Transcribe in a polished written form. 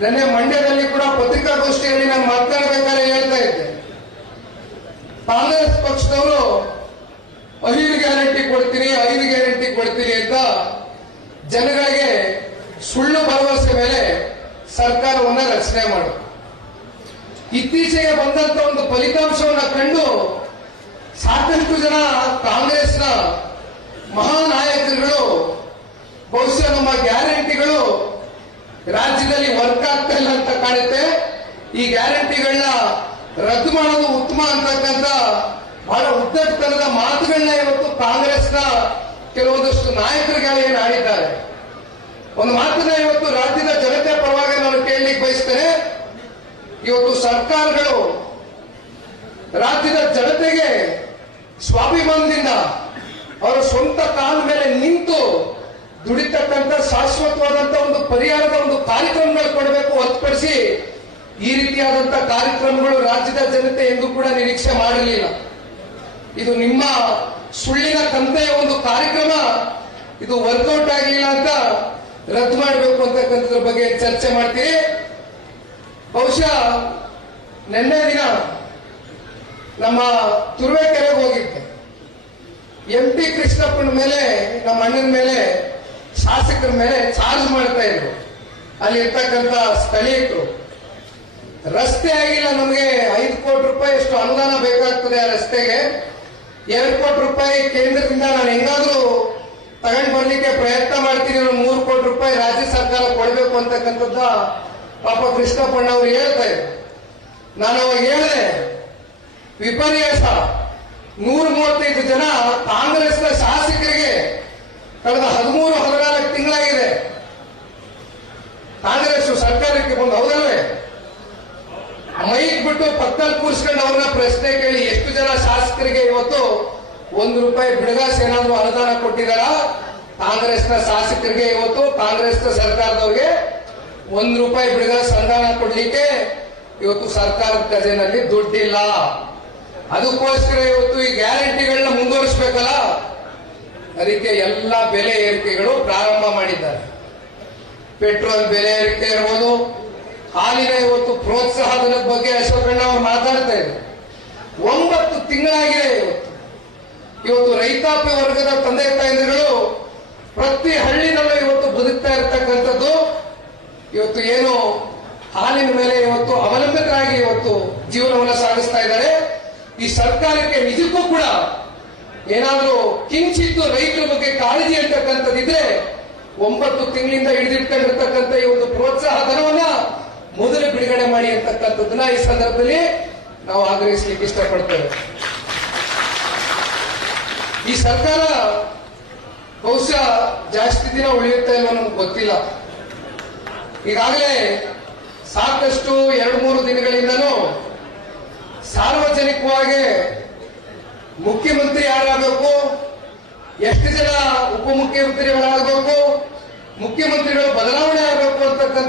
ನಿನ್ನೆ ಮಂಡ್ಯದಲ್ಲಿ ಕೂಡ ಪತ್ರಿಕಾಗೋಷ್ಠಿಯಲ್ಲಿ ನಾನು ಮಾತನಾಡಬೇಕಾದ್ರೆ ಹೇಳ್ತಾ ಇದ್ದೆ, ಕಾಂಗ್ರೆಸ್ ಪಕ್ಷದವರು 5 ಗ್ಯಾರಂಟಿ ಕೊಡ್ತೀನಿ 5 ಗ್ಯಾರಂಟಿ ಕೊಡ್ತೀನಿ ಅಂತ ಜನಗಳಿಗೆ ಸುಳ್ಳು ಭರವಸೆ ಮೇಲೆ ಸರ್ಕಾರವನ್ನ ರಚನೆ ಮಾಡು. ಇತ್ತೀಚೆಗೆ ಬಂದಂತ ಒಂದು ಫಲಿತಾಂಶವನ್ನ ಕಂಡು ಸಾಕಷ್ಟು ಜನ ಕಾಂಗ್ರೆಸ್ನ ಮಹಾನಾಯಕರುಗಳು ಬಹುಶಃ ನಮ್ಮ ಗ್ಯಾರಂಟಿಗಳು ರಾಜ್ಯದಲ್ಲಿ ವರ್ಕ್ ಆಗ್ತಾ ಇಲ್ಲ ಅಂತ ಕಾಣುತ್ತೆ, ಈ ಗ್ಯಾರಂಟಿಗಳನ್ನ ರದ್ದು ಮಾಡೋದು ಉತ್ತಮ ಅಂತಕ್ಕಂಥ ಬಹಳ ಉದ್ದಟತನದ ಮಾತುಗಳನ್ನ ಇವತ್ತು ಕಾಂಗ್ರೆಸ್ನ ಕೆಲವೊಂದಷ್ಟು ನಾಯಕರುಗಳು ಏನು ಆಡಿದ್ದಾರೆ. ಒಂದು ಮಾತನ್ನ ಇವತ್ತು ರಾಜ್ಯದ ಜನತೆ ಪರವಾಗಿ ನಾನು ಕೇಳಲಿಕ್ಕೆ ಬಯಸ್ತೇನೆ. ಇವತ್ತು ಸರ್ಕಾರಗಳು ರಾಜ್ಯದ ಜನತೆಗೆ ಸ್ವಾಭಿಮಾನದಿಂದ ಅವರ ಸ್ವಂತ ಕಾಲ ಮೇಲೆ ನಿಂತು ದುಡಿತಕ್ಕಂಥ ಶಾಶ್ವತವಾದಂತ ಒಂದು ಪರಿಹಾರದ ಒಂದು ಕಾರ್ಯಕ್ರಮಗಳು ಕೊಡಬೇಕು ಹೊರತುಪಡಿಸಿ ಈ ರೀತಿಯಾದಂತಹ ಕಾರ್ಯಕ್ರಮಗಳು ರಾಜ್ಯದ ಜನತೆ ಎಂದೂ ಕೂಡ ನಿರೀಕ್ಷೆ ಮಾಡಿರಲಿಲ್ಲ. ಇದು ನಿಮ್ಮ ಸುಳ್ಳಿನ ಕಂತೆಯ ಒಂದು ಕಾರ್ಯಕ್ರಮ, ಇದು ವರ್ಕೌಟ್ ಆಗಲಿಲ್ಲ ಅಂತ ರದ್ದು ಮಾಡಬೇಕು ಅಂತಕ್ಕಂಥದ್ರ ಬಗ್ಗೆ ಚರ್ಚೆ ಮಾಡ್ತೀವಿ. ಬಹುಶಃ ನಿನ್ನೆ ದಿನ ನಮ್ಮ ತುರುವೇಕೆರೆಗೆ ಹೋಗಿದ್ದೆ. MP ಕೃಷ್ಣಪ್ಪನ ಮೇಲೆ, ನಮ್ಮ ಅಣ್ಣನ ಮೇಲೆ, ಶಾಸಕರ ಮೇಲೆ ಚಾರ್ಜ್ ಮಾಡ್ತಾ ಇದ್ರು ಅಲ್ಲಿ ಇರ್ತಕ್ಕಂಥ ಸ್ಥಳೀಯರು. ರಸ್ತೆ ಆಗಿಲ್ಲ, ನಮಗೆ 5 ಕೋಟಿ ರೂಪಾಯಿ ಅಷ್ಟು ಅನುದಾನ ಬೇಕಾಗ್ತದೆ ಆ ರಸ್ತೆಗೆ. 2 ಕೋಟಿ ರೂಪಾಯಿ ಕೇಂದ್ರದಿಂದ ನಾನು ಹೆಂಗಾದ್ರೂ ತಗೊಂಡು ಬರ್ಲಿಕ್ಕೆ ಪ್ರಯತ್ನ ಮಾಡ್ತೀನಿ, 3 ಕೋಟಿ ರೂಪಾಯಿ ರಾಜ್ಯ ಸರ್ಕಾರ ಕೊಡಬೇಕು ಅಂತಕ್ಕಂಥದ್ದ ಪಾಪ ಕೃಷ್ಣಪ್ಪಣ್ಣ ಅವರು ಹೇಳ್ತಾ ಇದ್ರು. ನಾನು ಅವಾಗ ಹೇಳಿದೆ, ವಿಪರ್ಯಾಸ, 135 ಜನ ಕಾಂಗ್ರೆಸ್ನ ಶಾಸಕರಿಗೆ ಕಳೆದ 13-14 ತಿಂಗಳಾಗಿದೆ ಕಾಂಗ್ರೆಸ್ ಸರ್ಕಾರಕ್ಕೆ ಬಂದು, ಹೌದಲ್ವೇ? ಮೈಕ್ ಬಿಟ್ಟು ಪಕ್ಕದಲ್ಲಿ ಕೂರಿಸ್ಕೊಂಡು ಅವ್ರನ್ನ ಪ್ರಶ್ನೆ ಕೇಳಿ, ಎಷ್ಟು ಜನ ಶಾಸಕರಿಗೆ ಇವತ್ತು 1 ರೂಪಾಯಿ ಬಿಡುಗಾಸು ಏನಾದ್ರು ಅನುದಾನ ಕೊಟ್ಟಿದಾರ? ಕಾಂಗ್ರೆಸ್ನ ಶಾಸಕರಿಗೆ ಇವತ್ತು ಕಾಂಗ್ರೆಸ್ನ ಸರ್ಕಾರದವ್ರಿಗೆ 1 ರೂಪಾಯಿ ಬಿಡುಗಾಸು ಅನುದಾನ ಕೊಡ್ಲಿಕ್ಕೆ ಇವತ್ತು ಸರ್ಕಾರದ ಖಜಾನೆಯಲ್ಲಿ ದುಡ್ಡಿಲ್ಲ. ಅದಕ್ಕೋಸ್ಕರ ಇವತ್ತು ಈ ಗ್ಯಾರಂಟಿಗಳನ್ನ ಮುಂದುವರಿಸಬೇಕಲ್ಲ, ಅದಕ್ಕೆ ಎಲ್ಲ ಬೆಲೆ ಏರಿಕೆಗಳು ಪ್ರಾರಂಭ ಮಾಡಿದ್ದಾರೆ. ಪೆಟ್ರೋಲ್ ಬೆಲೆ ಏರಿಕೆ ಇರ್ಬೋದು, ಹಾಲಿನ ಇವತ್ತು ಪ್ರೋತ್ಸಾಹಧನದ ಬಗ್ಗೆ ಅಶೋಕಣ್ಣ ಅವರು ಮಾತಾಡ್ತಾ ಇದ್ದಾರೆ. 9 ತಿಂಗಳಾಗಿದೆ ಇವತ್ತು ರೈತಾಪಿ ವರ್ಗದ ತಂದೆ ತಾಯಂದಿರುಗಳು ಪ್ರತಿ ಹಳ್ಳಿನಲ್ಲೂ ಇವತ್ತು ಬದುಕ್ತಾ ಇರತಕ್ಕಂಥದ್ದು. ಇವತ್ತು ಏನು ಹಾಲಿನ ಮೇಲೆ ಇವತ್ತು ಅವಲಂಬಿತರಾಗಿ ಇವತ್ತು ಜೀವನವನ್ನು ಸಾಗಿಸ್ತಾ ಇದ್ದಾರೆ. ಈ ಸರ್ಕಾರಕ್ಕೆ ನಿಜಕ್ಕೂ ಕೂಡ ಏನಾದರೂ ಕಿಂಚಿತ್ತು ರೈತರ ಬಗ್ಗೆ ಕಾಳಜಿ ಇರ್ತಕ್ಕಂಥದ್ದಿದ್ರೆ 9 ತಿಂಗಳಿಂದ ಹಿಡಿದಿಟ್ಕೊಂಡಿರ್ತಕ್ಕಂಥ ಈ ಒಂದು ಪ್ರೋತ್ಸಾಹ ಧನವನ್ನ ಮೊದಲು ಬಿಡುಗಡೆ ಮಾಡಿ ಅಂತಕ್ಕಂಥದ್ದನ್ನ ಈ ಸಂದರ್ಭದಲ್ಲಿ ನಾವು ಆಗ್ರಹಿಸಲಿಕ್ಕೆ ಇಷ್ಟಪಡ್ತೇವೆ. ಈ ಸರ್ಕಾರ ಬಹುಶಃ ಜಾಸ್ತಿ ದಿನ ಉಳಿಯುತ್ತೆ ಇಲ್ವೋ ನಮ್ಗೆ ಗೊತ್ತಿಲ್ಲ. ಈಗಾಗಲೇ ಸಾಕಷ್ಟು 2-3 ದಿನಗಳಿಂದಲೂ ಸಾರ್ವಜನಿಕವಾಗಿ ಮುಖ್ಯಮಂತ್ರಿ ಯಾರಾಗಬೇಕು, ಎಷ್ಟು ಜನ ಉಪಮುಖ್ಯಮಂತ್ರಿಗಳಾಗಬೇಕು, ಮುಖ್ಯಮಂತ್ರಿಗಳು ಬದಲಾವಣೆ ಆಗಬೇಕು ಅಂತಕ್ಕಂಥ